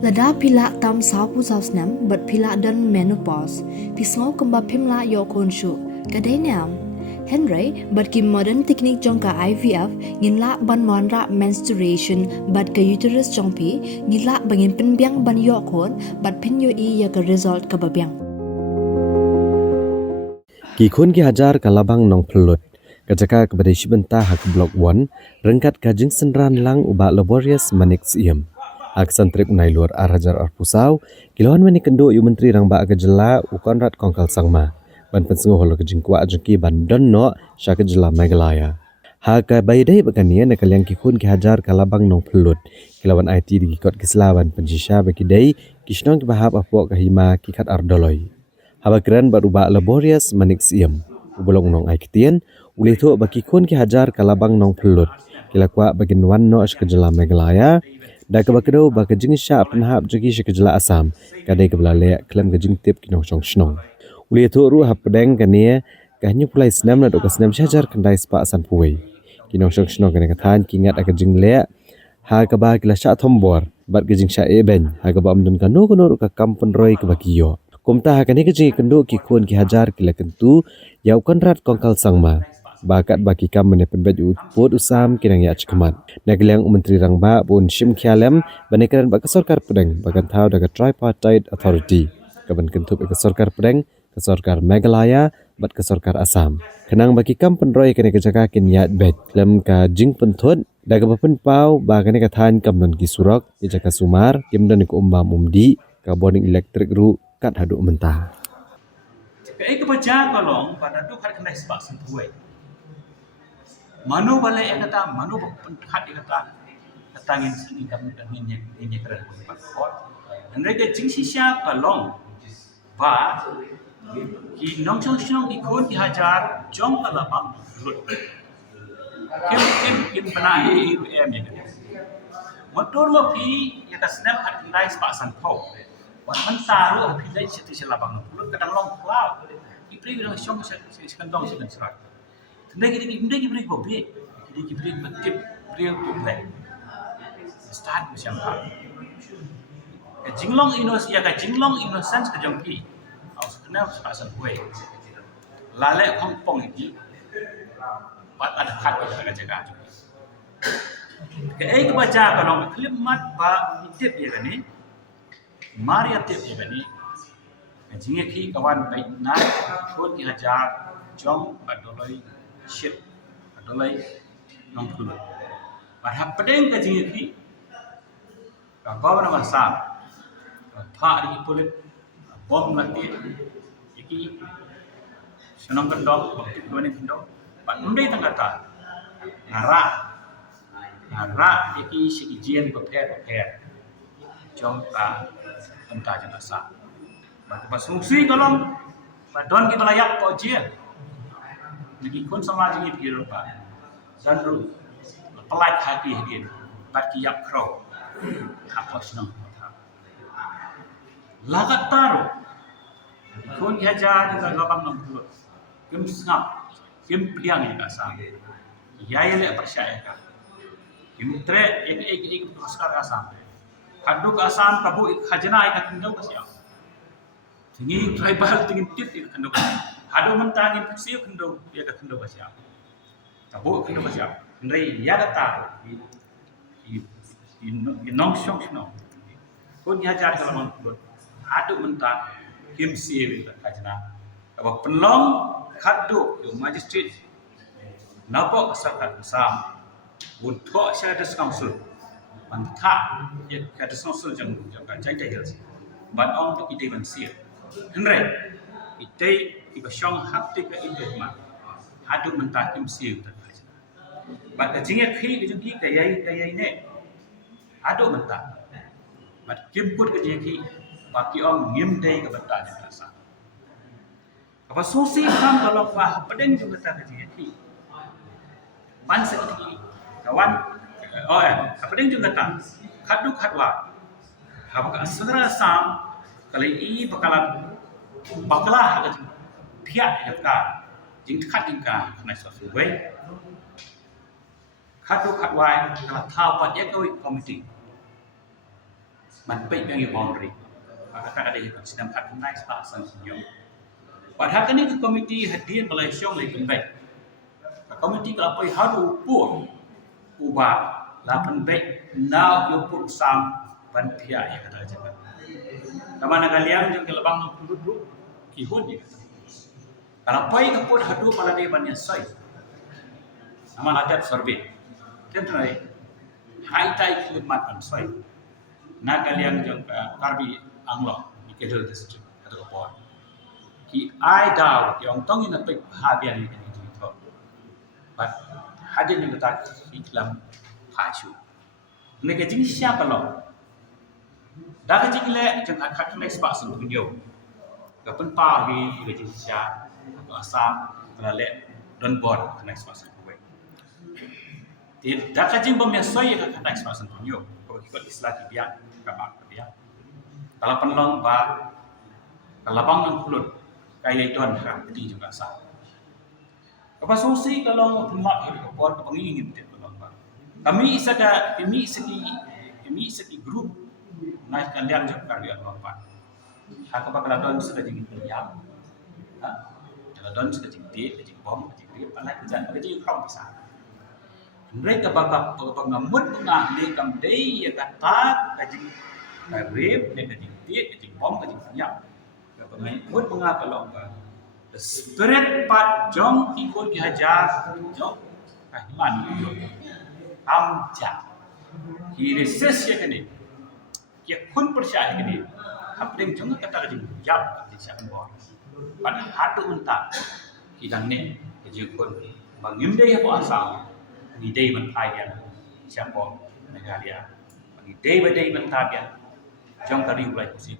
Lada pila tam sapu sausnam but pila dan menopause. Pisngau kemba pimla yo konshu. Kadai nam. Henry but ki modern technique jongka IVF nginla ban monra menstruation but ka uterus jongpi ngila bangin penbiang ban yo kon but penyo I ya ka result ka babiang. Kikun ki hajar kalabang nong pelut. Kajaka kepada Shibenta hak blok 1 rengkat kajing senran lang uba laborious manix iem. Hak santrip unai luar arajar arpusau kiloan mani kendo yu menteri rang ba agajela ukonrat kongkal sangma. Ban pensenguh holo kajing kuat jengki ban donno syakajela megalaya. Hak baidai bakania nakal yang kikun ki hajar kalabang nong pelut. Kilawan IT di kikot kislawan penjisya bagi day kisnong ki bahap apok kahima kikat ardoloi. Habakiran berubah laborious manix iem. Ubulong nong aikitian, uli tu bagi kun ki hajar kalabang nong pelut. Kila kuat bagin wan no sekejela megalaya. Da kebakado baka jing sya penhap jegi sekejela asam. Kadai kebela leak klem kejing tip kinong syong shnong. Uli tu ru hap pedeng kania kahnya pulai senam na doka senam syajar kendai sepak asan puwei. Kinong syong shnong kena katan kingat aka jing leak. Ha kaba kila sya tombor. Bat kejing sya eben. Ha kaba amdun kano kono ruka kampun roy kebakiyo. Kumtah akan ikut kenduk kikun ki hajar kila kentu yau konrat kongkal sangma. Bakat baki kam menepen baju pot usam kinang ya cikemat. Nagilang menteri rangba pun shim kialem banekaran bak kesorkar pedeng bakan tahu daga tripartite authority. Kaban kentup kesorkar pedeng kesorkar Meghalaya bat kesorkar Assam. Kenang baki kam penroy kena kejaka kin yat bet lem ka jing pentut daga bapen pau bakane katan kam non kisurok ijaka sumar kim don ko umbam umdi ka boning elektrik ru kat haduk mentah. Kaya kebaca kolong pada tu kan kena sebab sentuai. Manu balai yang kata, manu penhat yang kata ingin seni kamu dan ingin kerana berpakot. Mereka jingsi siapa kolong, bah, ki nong chong ikut dihajar jong kalabang lut. Kim benahi em ni. Motor lo pi yang kesenap hat kena sebab sentuai. Wan taruh pilih situ selabang lut kadang long cloud. Ipri bilang syong sekentong serat. Tendai kita beri kopi, kita beri bentuk beri kopi. Start macam apa? Jinglong innocence kejongki. Aus kenal sepasang kue. Lalai Hongkong ini, buat ada kat kita jaga. Kaya kebaca kalau klimat ba tip dia ni, Maria tip dia ni. Jingki kawan baik nak ikut dihajar jong adolai shit adolai nong puluh. Berhap pedeng jingki kawan nama sam thak di polit bom mati iki senang kendong waktu dua ni kendong pak nundai tanggata nara iki sikijian beper jong ka entah jenasa. Pas fungsi kalau don kita layak kau je, jadi kun sama jadi biru pak, dan ru pelat hati dia, bat kiap kro, apa senang lagat taruh, kun hajar juga lapang nam pulut, kim sengap, kim piang yang kasar, ya le percaya kan, kim tre ek teruskan asam, haduk asam kabu hajana ikat tinggal kasih. Tinggi tribal tinggi tit itu kendo. Hadu mentangin fiksi kendo dia ke kendo siap. Tabu kendo siap. Ndai ya data i nong syong syong. Kun nyajar kalau mangkut. Hadu mentang kim siap itu kajna. Apa penlong hadu yo magistrate. Napa kesakan sam. Untuk saya ada council. Mantap ya ada council jangan jaga ya. Ban ong tu ide man siap. Henry, itu iba syong hak tiga indahmat, hadu mentakim siu terkait. Bagi jingnya khi kejungi kaya ini, hadu mentah. Bagi kimput kejungi khi, bagi orang ngimdai kebetulan yang rasa. Apa sosi kam kalau fah pedeng juga tak kejungi khi. Man seperti kawan, pedeng juga tak. Hadu hadwa, apa segera sam. Kalau ini bakalah agak pihak kita jingkat jingka kena sesuatu way. Kadu kadwai kalau tahu pada kau komiti. มันไปyang boundary kata-kata yang sedang kat nice pasang senyum padahal kan itu komiti hadiah Malaysia lebih baik komiti kalau apa haru pun ubah lapan baik now you put some ban pihak ya kata aja kama nagaliang jeng kelabang ng duduk kihon ya kalau apa yang pun hadu pala dia banyak soy nama adat survey tentunya high tide khidmat an soy nagaliang jeng karbi anglo ni kedel tersebut atau apa ki ai daw yang tong ina pe habian ni itu but hadin yang letak iklam hachu mereka jing siapa lo dah jing le jeng akak le sebab sun video ke pen pa hi ke jing sia ke asam kala le don bor next pasal kuwe dah jing bom ya soy ke next pasal video ko ikut islah biak ka mak biak kalau penlong ba kalabang ng pulut kaya don ka di juga sah kapasusi kalau pumak itu por kepengingin dia penlong ba kami segi grup naik kalian jauh karya lompat. Hak apa kalau don sudah jadi tiap, kalau don sudah jadi bom, jadi anak kerjaan jadi kau bisa. Mereka babak pengamut pengahli kamdei ya kata kaji karib, kaji kaji bom, kaji tiap. Pengamut pengah lompat. The spirit part jong ikut dihajar jong iman itu amja. He resist ya kini. Ya kun percaya ini apa yang jangan kata lagi jawab di siapa bor pada hatu unta hidang ni kejukun mengimdai apa asal ngidai mentayang siapa negara ngidai badai mentayang jong tadi mulai kusik